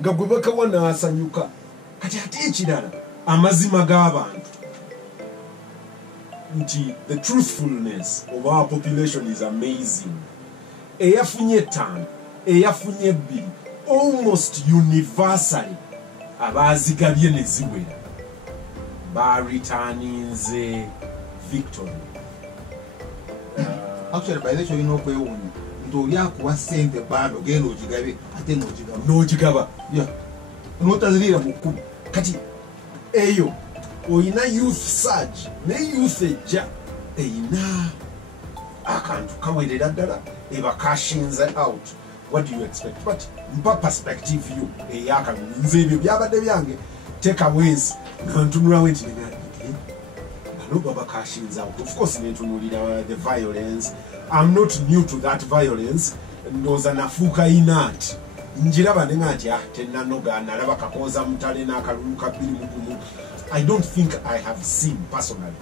nga gwe bakawa n'asanyuka kati ate ekirala amazima g'abantu nti the truthfulness of our population is amazing. Eyafunye 5 eyafunye 2 almost universally abazigabye ne ziwera returninze victory. Actually by the way, you know kwewunya nti akuwa sente bado genda ogigabe ate n'ogigaba notazirira mu kkubo kati eyo oyina youth surge ne youth ejja eyina akantu kawerera ddala eba cashinze out. What do you expect? But mpa perspective you eyakalulu nze ebyo byabadde byange take aways ntunulawo nti bano baba cashinze out. Of course nentunulira the violence. I'm not new to that violence. Ndoza nafuuka inat njiraba nenga nti tenanoga nalaba kakoza mutale n'akalulu kabiri mugumu. I don't think I have seen personally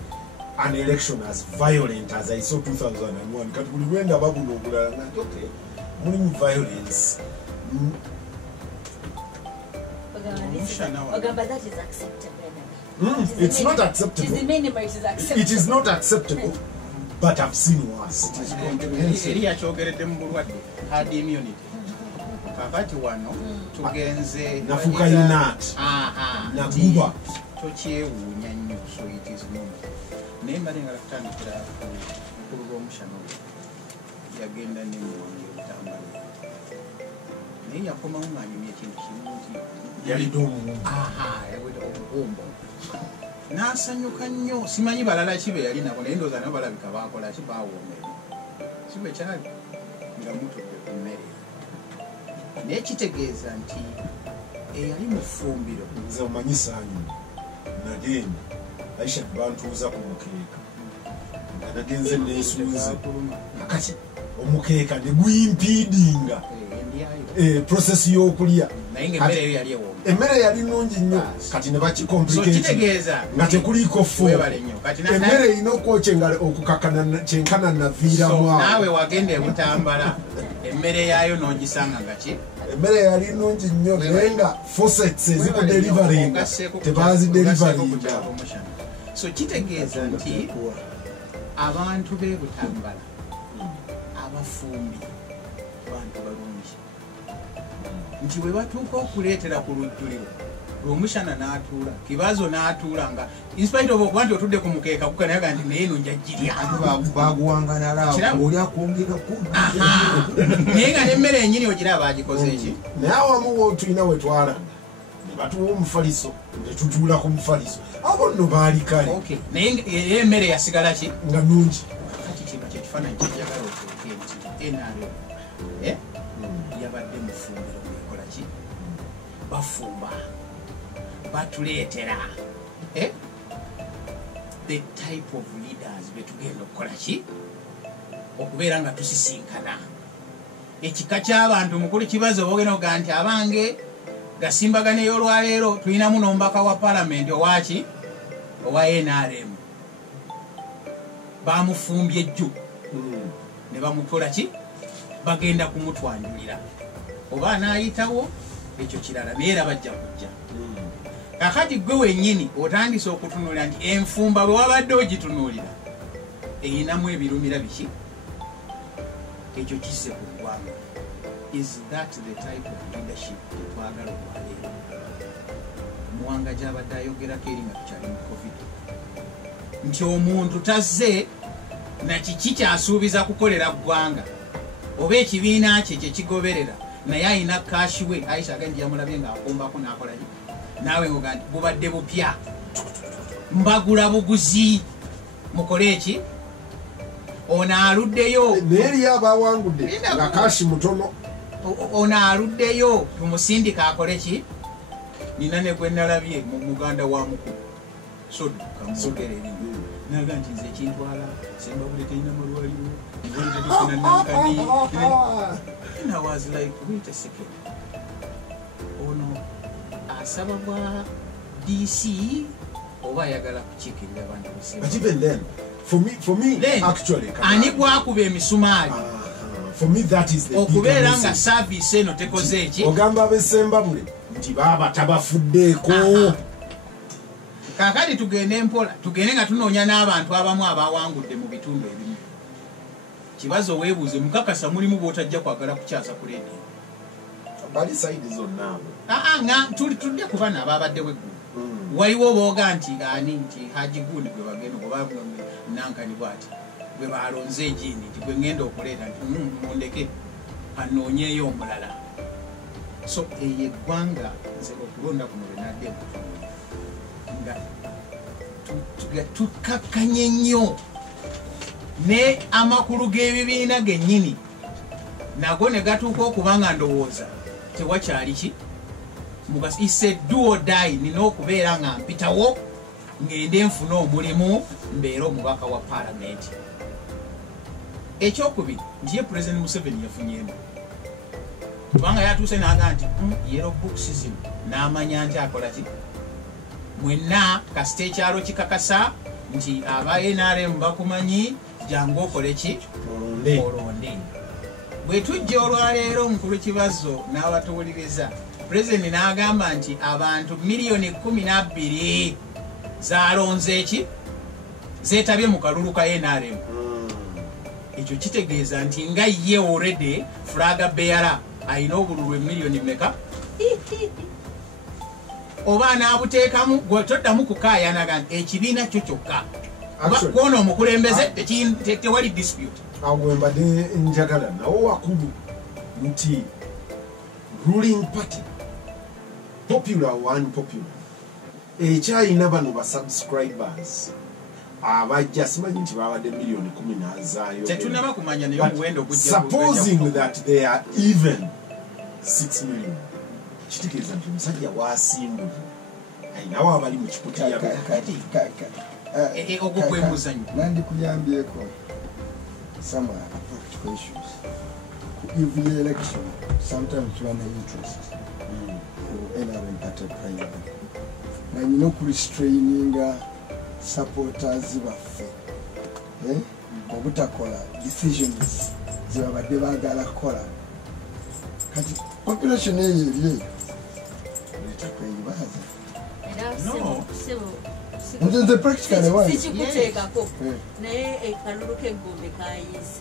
an election as violent as I saw 2001. Kati buli lwenda babuno obulala nti okay mulimu violence. That is acceptable. It's not acceptable. It is not acceptable. But I've seen worse. Eri akyogeredde mu bulwadde hard immunity. Kakati wano tugenze nafuka inat naguba tokyewuunya nnyo, so it is normal. Naye mbale nga lakutandikira mukulu gw'omushano yagenda ne muwange obutambala naye yakomawo ng'anyumya ekintu kimu nti yalidde omuwumbo yawedde omuwumbo n'asanyuka nnyo. Simanyi balala kibe yali nabo naye ndowooza nabo balabika baakola ki baawoomera si bwe kyali nga mutudde ku mmere naye kitegeeza nti eyali mu ffumbiro nze omanyi saanyu nagenda Aisha bantuuza ku mukeeka nga nagenze neesuuze akati omukeeka ne guyimpidinga process y'okulya emmere yali nnungi nnyo kati ne bakikomplicate nga tekuliiko fo emmere erina okwokyenga okukakana kyenkana naviiramu awo naawe wagenda ebutambala emmere yaayo n'ogisanga nga ki emmere yali nnungi nnyo naye nga fosets ezikudelivaringa tebazidelivaringa. So kitegeeza nti abantu b'ebutambala abafumbi bantu balungi nti bwe batuuka okuleetera ku lujjuliro lw'omushana n'atuula kibazo n'atuula nga inspite of okuba nti otudde ku mukeeka kukanayaga nti naye no njagirya baguwanganalaoli akwongerako naye nga n'emmere ennyini ogira bagikoze eki naye awamu wootulina we twalanga ne batuwa omufaliso ne tutuula ku mufaliso abo nno baali kale naye emmere yasigala ki nga nnungi. kati kino kyekifaananyi kyejagala otuuke nti NRM yabadde mufumbiro bwekola ki bafumba batuleetera the type of leaders betugenda okukola ki okubeera nga tusisinkana ekika ky'abantu mukulu kibazo bogenda oga nti abange gasimbagana ey'olwaleero tulinamu n'omubaka wa palamenti owaki owa NRM bamufumbye ejju ne bamukola ki bagenda kumutwanjulira oba anaayitawo ekyo kirala naye era bajja kujja. Kakati gwe wennyini otandise okutunuulira nti enfumba bwe wabadde ogitunuulira eyinamu ebirumira biki ekyo kisse ku ggwanga. Is that the type of leadership twagala olwaleero? Muwanga gy'abadde ayogerako eri nga tukyali mu covid nti omuntu tazze na kiki kyasuubiza kukolera ggwanga oba ekibiina kye kyekigoberera naye ayina kashi we Aisha agandi yamulabye ng'akombako n'akolaki naawe ngoga nti bubadde bupya mbagula buguzi mukole eki ono aluddeyo neeri abawangudde nga kashi mutono ono aluddeyo tumusindika akole ki nina ne gwe nalabye mu muganda wa mukulu sodo kamugere erinyo naga nti nze ekintwala sembabule terina malwaliro nvolitetukuna nankani and I was like wait a second ono asaba bwa DC oba ayagala kukiikirira abantu but even then for me then, actually ani bwakuba emisumaali For me that is the okubeera nga service eno tekoze eki ogamba ab'Essembabule nti baaba tabafuddeeko. Kaakati tugende mpola tugende nga tunoonya n'abantu abamu abawangudde mu bitundu ebimu. Kibazo weebuuze mukakasa mulimu bw'otajja kwagala kukyaza ku leediyo. Bali sayidi zonna abo. Nga tulidde ku bana ababaddewo eggulu. Waliwo booga nti ani nti Haji Gundi gwe bagenda oba Nankani bw'ati bwe balonze egindi nti gwe ngenda okuleeta nti mundeke anoonyeeyo omulala. So eyo eggwanga nze okulonda kuno lwe nadde nga tukakkanye nnyo ne amakulu g'ebibiina gennyini nago ne gatuuka okuba nga ndowooza tewakyali ki mugaso ise do or die nina okubeera nga mpitawo ngende nfuna omulimu mbeera omubaka wa paalamenti. Ekyokubiri nti ye President Museveni yafunyemu kubanga yatuuse n'aga nti yellow books zino n'amanya nti akola ki mwenna kasita ekyalo kikakasa nti aba NRM bakumanyi jangu okole ki olonde. Bwe tujja olwaleero omukulu kibazo n'abatuwuliriza President n'agamba nti abantu miliyoni 12 zalonze eki zeetabye mu kalulu ka NRM. Ekyo kitegeeza nti nga ye already flaga bearer ayina obululu miliyoni meka oba anaabuteekamu gwe toddamu kukaayanaga ekibiina kyo kyokka kwona omukulembeze tewali dispute. Awo mbadde njagala nawo wakulu nti ruling party popular one popular ekyalina bano ba subscribers abajja simanyi nti babadde miliyoni 10 azaayo tetunaba kumanya naye omuwendo gujja supposing that they are even 6 million kitegeeza nti omusajja wasimbula ayinawo abali mu kikutiya ogwo gwe muzanyo nandikuyambyeko some practical issues every election sometimes you have interest for NRM party primary na nyina okurestraininga supporters baffe obutakola decisions zebabadde baagala kukola kati population eyo eri etakweyibaza nze practically sikikuteekako naye ekalulu k'eggombe kayizi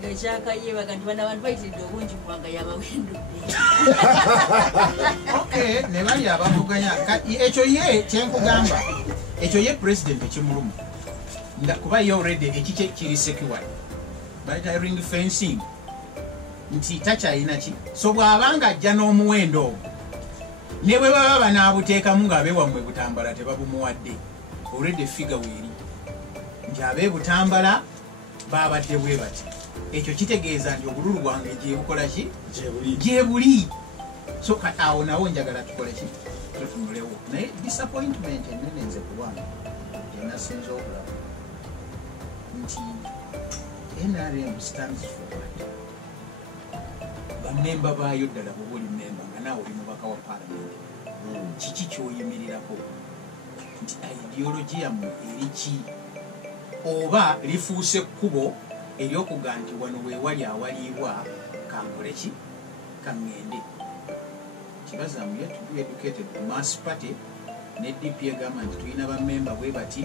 ngaekyakayebaga nti bano abantu bayitiridde obungi mubanga yabawendudde. Ne bali abavuganya ekyo ye kyenkugamba ekyo ye president ekimuluma nga kuba ye already ekike kiri secured bayita ring fencing nti takyalina ki so bw'abanga ajja n'omuwendo ogwo ne bwe baba banaabuteekamu ng'abeewammwe Butambala tebabumuwadde already figure weeri nti ab'Ebutambala baabadde bwe bati ekyo kitegeeza nti obululu bwange gyebukola ki gyebuli so awo nawo njagala tukole ki tutunulewo naye disappointment enene nze kubanga yenasinza okulaba nti NRM stands for what bamemba baayo ddala bwe buli memba nga naawe oli mubaka wa paalamenti kiki kyoyimirirako nti ideology yammwe eri ki oba lifuuse kkubo eryokuga nti wano weewali awaliibwa kankole ki kaŋŋende kibazamu yet to be educated mass party ne DP egamba nti tulina bammemba bwe bati